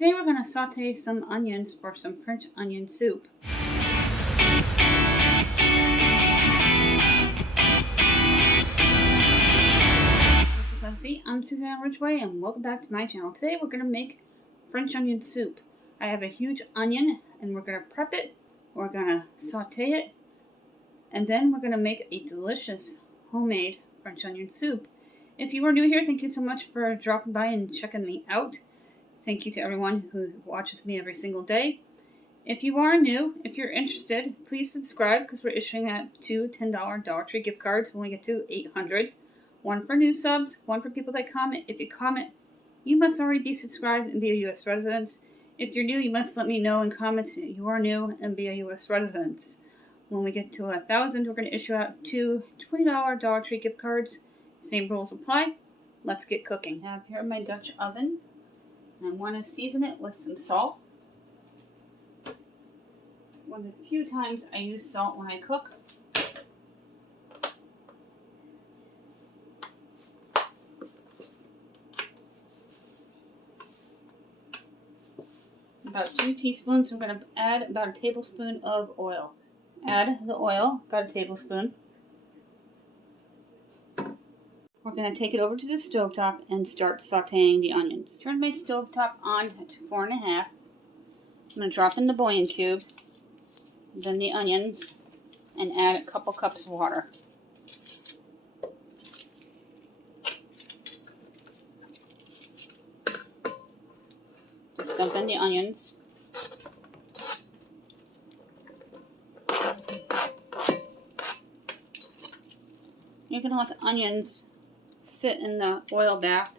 Today we're going to saute some onions for some French onion soup. I'm Suzanne Ridgway and welcome back to my channel. Today we're going to make French onion soup. I have a huge onion and we're going to prep it, we're going to saute it, and then we're going to make a delicious homemade French onion soup. If you are new here, thank you so much for dropping by and checking me out. Thank you to everyone who watches me every single day. If you are new, if you're interested, please subscribe because we're issuing out 2 $10 Dollar Tree gift cards. We only get to 800. One for new subs, one for people that comment. If you comment, you must already be subscribed and be a U.S. resident. If you're new, you must let me know in comments you are new and be a U.S. resident. When we get to 1,000, we're going to issue out 2 $20 Dollar Tree gift cards. Same rules apply. Let's get cooking. I have here my Dutch oven. And I want to season it with some salt. One of the few times I use salt when I cook. About 2 teaspoons. We're going to add about a tablespoon of oil. Add the oil, about a tablespoon. We're going to take it over to the stovetop and start sauteing the onions. Turn my stovetop on to 4.5. I'm going to drop in the bouillon cube, then the onions, and add a couple cups of water. Just dump in the onions. You're going to let the onions sit in the oil bath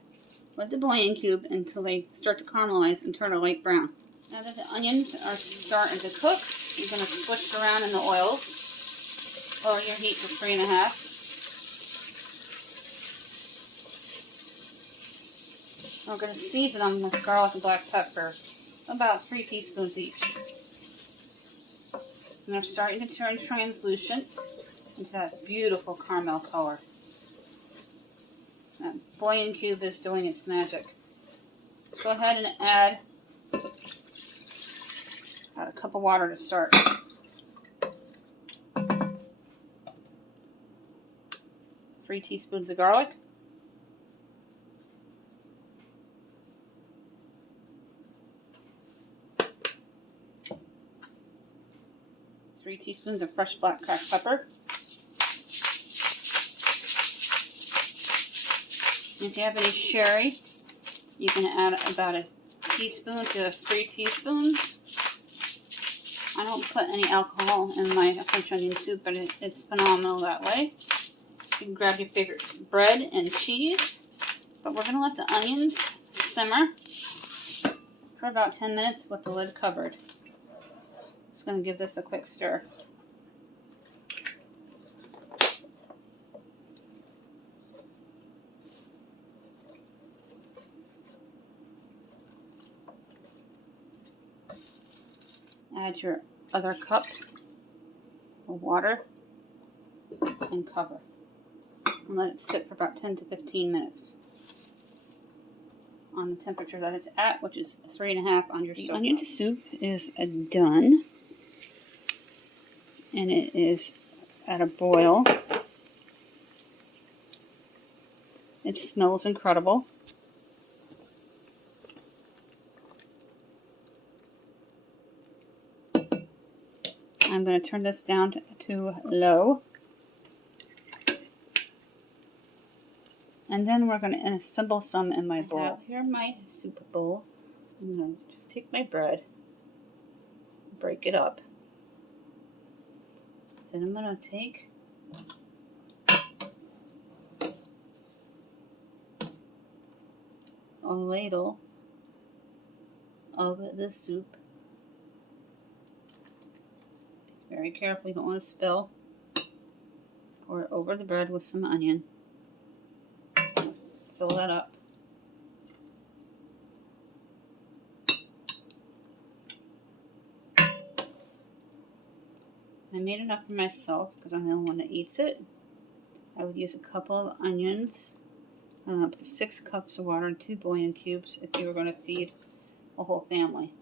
with the bouillon cube until they start to caramelize and turn a light brown. Now that the onions are starting to cook, you're going to switch around in the oils. Lower your heat to 3.5. We're going to season them with garlic and black pepper, about 3 teaspoons each. And they're starting to turn translucent into that beautiful caramel color. That bouillon cube is doing its magic. Let's go ahead and add about a cup of water to start. Three teaspoons of garlic. 3 teaspoons of fresh black cracked pepper. If you have any sherry, you can add about a teaspoon to 3 teaspoons. I don't put any alcohol in my French onion soup, but it's phenomenal that way. You can grab your favorite bread and cheese, but we're going to let the onions simmer for about 10 minutes with the lid covered. Just going to give this a quick stir. Add your other cup of water and cover. And let it sit for about 10 to 15 minutes on the temperature that it's at, which is 3.5 on your stove. The onion soup is done, and it is at a boil. It smells incredible. I'm going to turn this down to low. And then we're going to assemble some in my bowl. I have here my soup bowl. I'm going to just take my bread, break it up. Then I'm going to take a ladle of the soup. Very careful, you don't want to spill. Pour it over the bread with some onion. Fill that up. I made enough for myself because I'm the only one that eats it. I would use a couple of onions, up to 6 cups of water and 2 bouillon cubes if you were going to feed a whole family.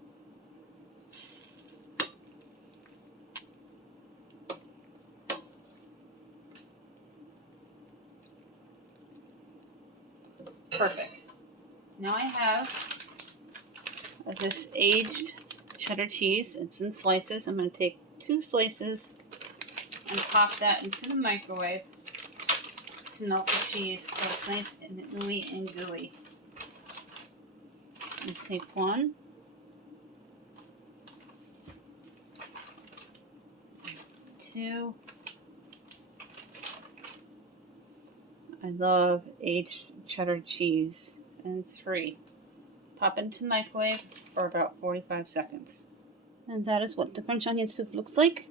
Perfect. Now I have this aged cheddar cheese. It's in slices. I'm going to take 2 slices and pop that into the microwave to melt the cheese so it's nice and ooey and gooey. And take 1. 2. I love aged cheddar cheese. And 3. Pop into the microwave for about 45 seconds. And that is what the French onion soup looks like.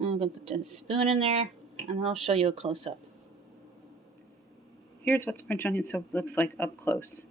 I'm going to put the spoon in there and I'll show you a close-up. Here's what the French onion soup looks like up close.